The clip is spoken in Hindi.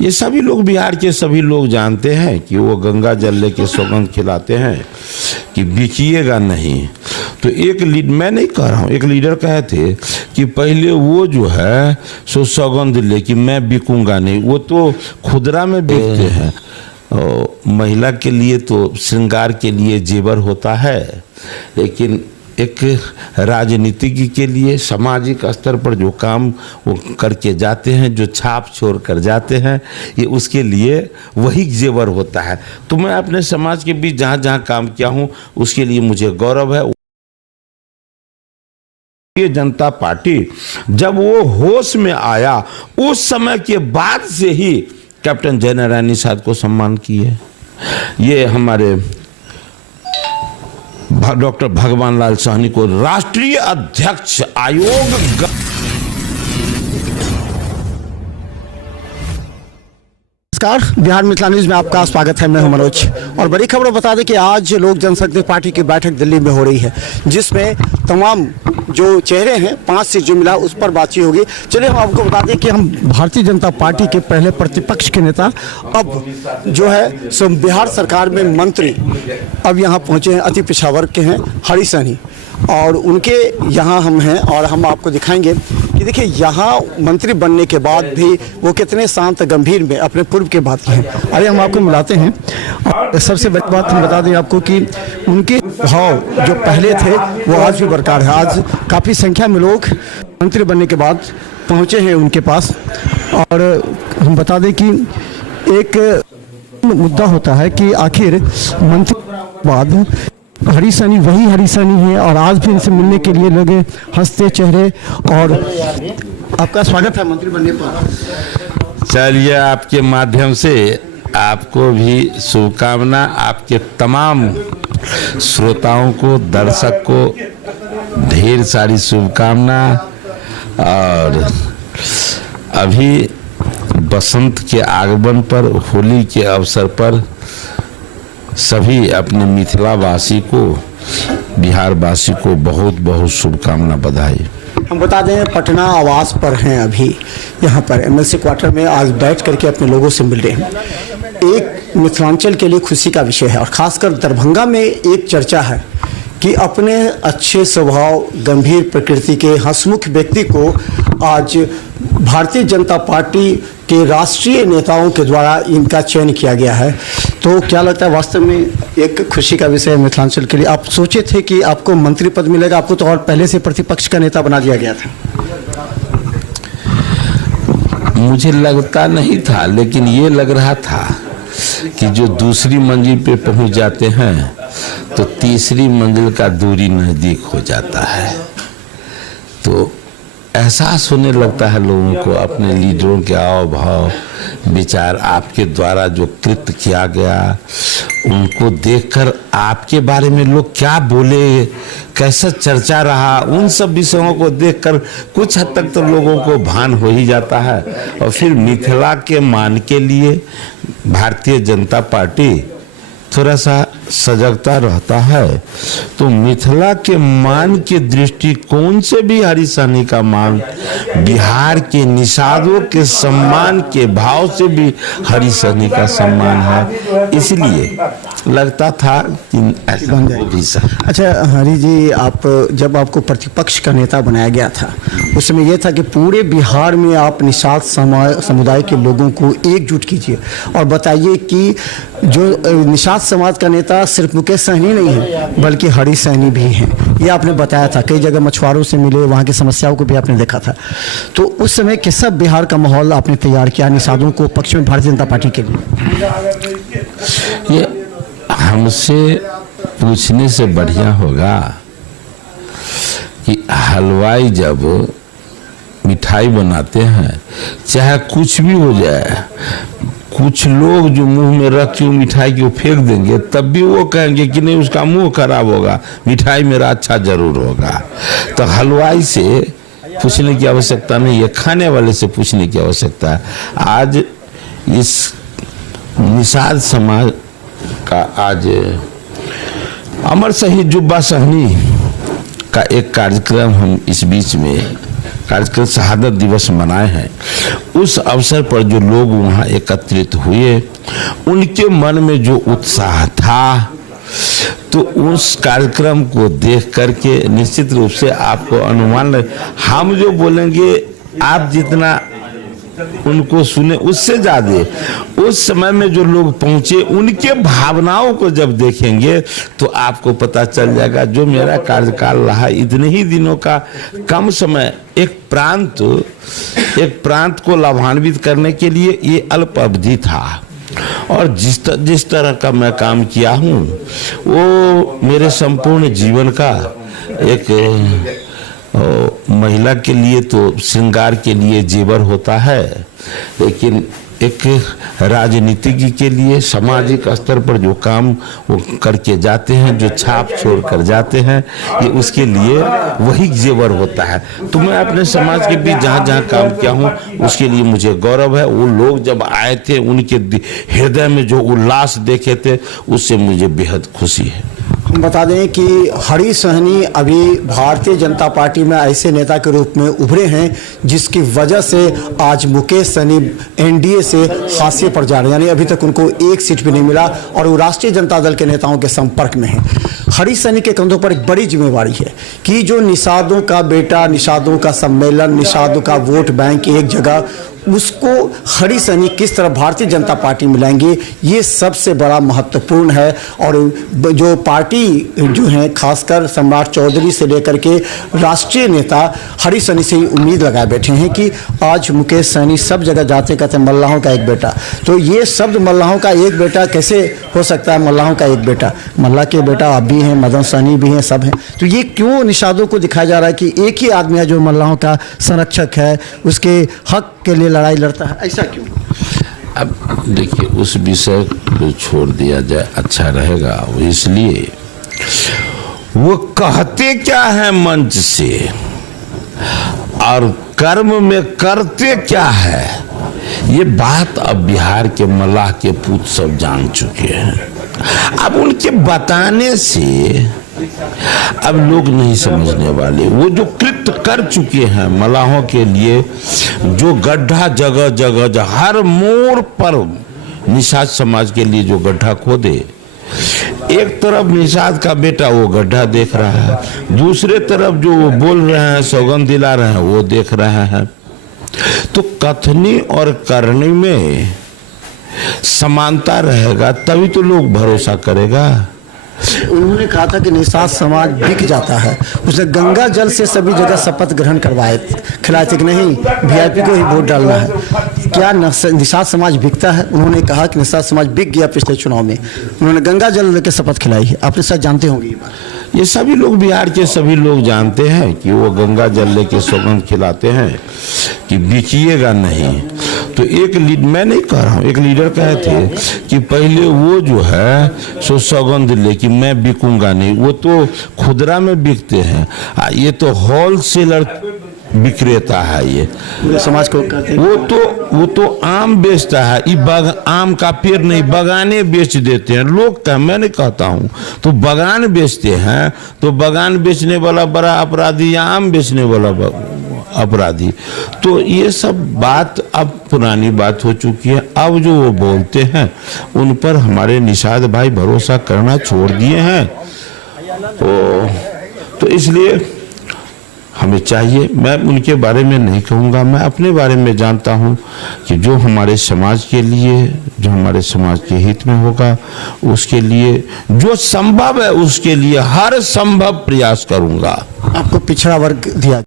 ये सभी लोग, बिहार के सभी लोग जानते हैं कि वो गंगा जल लेके सौगंध खिलाते हैं कि बिकिएगा नहीं। तो एक मैं नहीं कह रहा हूँ, एक लीडर कहे थे कि पहले वो जो है सो सौगंध ले कि मैं बिकूंगा नहीं, वो तो खुदरा में बिकते हैं। महिला के लिए तो श्रृंगार के लिए जेवर होता है, लेकिन एक राजनीतिज्ञ के लिए सामाजिक स्तर पर जो काम वो करके जाते हैं, जो छाप छोड़ कर जाते हैं, ये उसके लिए वही जेवर होता है। तो मैं अपने समाज के बीच जहाँ जहाँ काम किया हूँ उसके लिए मुझे गौरव है। ये जनता पार्टी जब वो होश में आया उस समय के बाद से ही कैप्टन जय नारायण निषाद को सम्मान किए। ये हमारे डॉक्टर भगवान लाल साहनी को राष्ट्रीय अध्यक्ष आयोग नमस्कार, बिहार मिथिला न्यूज में आपका स्वागत है। मैं हूं मनोज और बड़ी खबर बता दें कि आज लोक जनशक्ति पार्टी की बैठक दिल्ली में हो रही है, जिसमें तमाम जो चेहरे हैं 5 सीट जो मिला उस पर बातचीत होगी। चलिए हम आपको बता दें कि हम भारतीय जनता पार्टी के पहले प्रतिपक्ष के नेता, अब जो है सो बिहार सरकार में मंत्री, अब यहाँ पहुँचे हैं, अति पिछड़ा वर्ग के हैं, हरी सहनी, और उनके यहाँ हम हैं और हम आपको दिखाएंगे कि देखिए यहाँ मंत्री बनने के बाद भी वो कितने शांत गंभीर में अपने पूर्व के बात हैं। अरे हम आपको मिलाते हैं। और सबसे बड़ी बात हम बता दें आपको कि उनके भाव जो पहले थे वो आज भी बरकरार है। आज काफ़ी संख्या में लोग मंत्री बनने के बाद पहुँचे हैं उनके पास। और हम बता दें कि एक मुद्दा होता है कि आखिर मंत्री बाद हरी सहनी वही हरी सहनी है, और आज भी इनसे मिलने के लिए लगे हंसते चेहरे। और आपका स्वागत है मंत्री बनने पर। चलिए, आपके माध्यम से आपको भी शुभकामना, आपके तमाम श्रोताओं को, दर्शक को ढेर सारी शुभकामना। और अभी बसंत के आगमन पर, होली के अवसर पर सभी अपने मिथिलावासी को, बिहारवासी को बहुत बहुत शुभकामना, बधाई। हम बता दें पटना आवास पर हैं, अभी यहाँ पर एमएलसी क्वार्टर में आज बैठ करके अपने लोगों से मिल रहे हैं। एक मिथिलांचल के लिए खुशी का विषय है, और खासकर दरभंगा में एक चर्चा है कि अपने अच्छे स्वभाव, गंभीर प्रकृति के हंसमुख व्यक्ति को आज भारतीय जनता पार्टी के राष्ट्रीय नेताओं के द्वारा इनका चयन किया गया है। तो क्या लगता है, वास्तव में एक खुशी का विषय है मिथिलांचल के लिए? आप सोचे थे कि आपको मंत्री पद मिलेगा? आपको तो और पहले से प्रतिपक्ष का नेता बना दिया गया था। मुझे लगता नहीं था, लेकिन ये लग रहा था कि जो दूसरी मंजिल पे पहुंच जाते हैं तो तीसरी मंजिल का दूरी नजदीक हो जाता है। तो एहसास होने लगता है लोगों को, अपने लीडरों के हाव भाव, विचार, आपके द्वारा जो कृत्य किया गया, उनको देखकर आपके बारे में लोग क्या बोले, कैसा चर्चा रहा, उन सब विषयों को देखकर कुछ हद तक तो लोगों को भान हो ही जाता है। और फिर मिथिला के मान के लिए भारतीय जनता पार्टी थोड़ा सा सजगता रहता है। तो मिथिला के मान के दृष्टिकोण से भी हरी सहनी का मान, बिहार के निषादों के सम्मान के भाव से भी हरी सहनी का सम्मान है। इसलिए लगता था कि ऐसा भी सर। अच्छा हरी जी, आप जब आपको प्रतिपक्ष का नेता बनाया गया था उस समय यह था कि पूरे बिहार में आप निषाद समुदाय के लोगों को एकजुट कीजिए और बताइए कि जो निषाद समाज का नेता सिर्फ मुकेश सहनी नहीं है बल्कि हरी सहनी भी हैं। ये आपने बताया था, कई जगह मछुआरों से मिले, वहाँ की समस्याओं को भी आपने देखा था। तो उस समय कैसा बिहार का माहौल आपने तैयार किया निषादों को पक्ष में भारतीय जनता पार्टी के लिए? ये हमसे पूछने से बढ़िया होगा कि हलवाई जब मिठाई बनाते हैं, चाहे कुछ भी हो जाए, कुछ लोग जो मुंह में रख के मिठाई को फेंक देंगे, तब भी वो कहेंगे कि नहीं उसका मुंह खराब होगा, मिठाई मेरा अच्छा जरूर होगा। तो हलवाई से पूछने की आवश्यकता नहीं है, खाने वाले से पूछने की आवश्यकता है। आज इस निषाद समाज का आज अमर शहीद जुब्बा सहनी का एक कार्यक्रम हम इस बीच में कार्यक्रम शहादत दिवस मनाए हैं, उस अवसर पर जो लोग वहाँ एकत्रित हुए, उनके मन में जो उत्साह था, तो उस कार्यक्रम को देख करके निश्चित रूप से आपको अनुमान लगे, हम जो बोलेंगे आप जितना उनको सुने उससे ज्यादा उस समय में जो लोग पहुंचे उनके भावनाओं को जब देखेंगे तो आपको पता चल जाएगा। जो मेरा कार्यकाल रहा इतने ही दिनों का कम समय, एक प्रांत को लाभान्वित करने के लिए ये अल्प अवधि था, और जिस तरह का मैं काम किया हूँ वो मेरे संपूर्ण जीवन का एक महिला के लिए तो श्रृंगार के लिए जेवर होता है, लेकिन एक राजनीतिज्ञ के लिए सामाजिक स्तर पर जो काम वो करके जाते हैं, जो छाप छोड़ कर जाते हैं, ये उसके लिए वही जेवर होता है। तो मैं अपने समाज के बीच जहाँ जहाँ काम किया हूँ उसके लिए मुझे गौरव है। वो लोग जब आए थे उनके हृदय में जो उल्लास देखे थे उससे मुझे बेहद खुशी है। हम बता दें कि हरी सहनी अभी भारतीय जनता पार्टी में ऐसे नेता के रूप में उभरे हैं जिसकी वजह से आज मुकेश सहनी एनडीए से हाशिए पर जा रहे हैं, यानी अभी तक उनको एक सीट भी नहीं मिला और वो राष्ट्रीय जनता दल के नेताओं के संपर्क में हैं। हरी सहनी के कंधों पर एक बड़ी जिम्मेवारी है कि जो निषादों का बेटा, निषादों का सम्मेलन, निषादों का वोट बैंक एक जगह, उसको हरी सहनी किस तरह भारतीय जनता पार्टी में लाएंगे, ये सबसे बड़ा महत्वपूर्ण है। और जो पार्टी जो है खासकर सम्राट चौधरी से लेकर के राष्ट्रीय नेता हरी सहनी से ही उम्मीद लगाए बैठे हैं कि आज मुकेश सहनी सब जगह जाते कहते मल्लाहों का एक बेटा, तो ये शब्द मल्लाहों का एक बेटा कैसे हो सकता है? मल्लाहों का एक बेटा, मल्लाह के बेटा आप भी हैं, मदन सहनी भी हैं, सब हैं, तो ये क्यों निषादों को दिखाया जा रहा है कि एक ही आदमी है जो मल्लाहों का संरक्षक है, उसके हक के लिए लड़ाई लड़ता है, ऐसा क्यों? अब देखिए उस विषय को छोड़ दिया जाए अच्छा रहेगा। वो इसलिए वो कहते क्या है मंच से और कर्म में करते क्या है, ये बात अब बिहार के मल्लाह के पूत सब जान चुके हैं। अब उनके बताने से अब लोग नहीं समझने वाले। वो जो कृत्य कर चुके हैं मल्लाहों के लिए, जो गड्ढा जगह जगह हर मोड़ पर निषाद समाज के लिए जो गड्ढा खोदे, एक तरफ निषाद का बेटा वो गड्ढा देख रहा है, दूसरे तरफ जो वो बोल रहे हैं सौगंध दिला रहे हैं वो देख रहे हैं। तो कथनी और करनी में समानता रहेगा तभी तो लोग भरोसा करेगा। उन्होंने कहा था कि निषाद समाज बिक जाता है, उसने गंगा जल से सभी जगह शपथ ग्रहण खिलाए थे कि नहीं वीआईपी को ही वोट डालना है। क्या निषाद समाज बिकता है? उन्होंने कहा कि निषाद समाज बिक गया पिछले चुनाव में, उन्होंने गंगा जल लेकर शपथ खिलाई है। आपने शायद जानते होंगे ये बात। ये सभी लोग बिहार के सभी लोग जानते हैं कि वो गंगा जल लेके सौगंध खिलाते हैं कि बिकिएगा नहीं। तो एक मैं नहीं कह रहा हूँ, एक लीडर कहे थे कि पहले वो जो है सो सौगंध ले कि मैं बिकूंगा नहीं, वो तो खुदरा में बिकते हैं, ये तो होलसेलर विक्रेता है। ये पूरे समाज को कहते हैं वो तो आम बेचता है, आम का पेड़ नहीं बगाने बेच देते हैं लोग का, मैं नहीं कहता हूँ। तो बगान बेचते हैं, तो बगान बेचने वाला बड़ा अपराधी या आम बेचने वाला अपराधी? तो ये सब बात अब पुरानी बात हो चुकी है। अब जो वो बोलते हैं उन पर हमारे निषाद भाई भरोसा करना छोड़ दिए हैं। तो इसलिए हमें चाहिए, मैं उनके बारे में नहीं कहूँगा, मैं अपने बारे में जानता हूँ कि जो हमारे समाज के लिए, जो हमारे समाज के हित में होगा, उसके लिए जो संभव है उसके लिए हर संभव प्रयास करूँगा। आपको पिछड़ा वर्ग दिया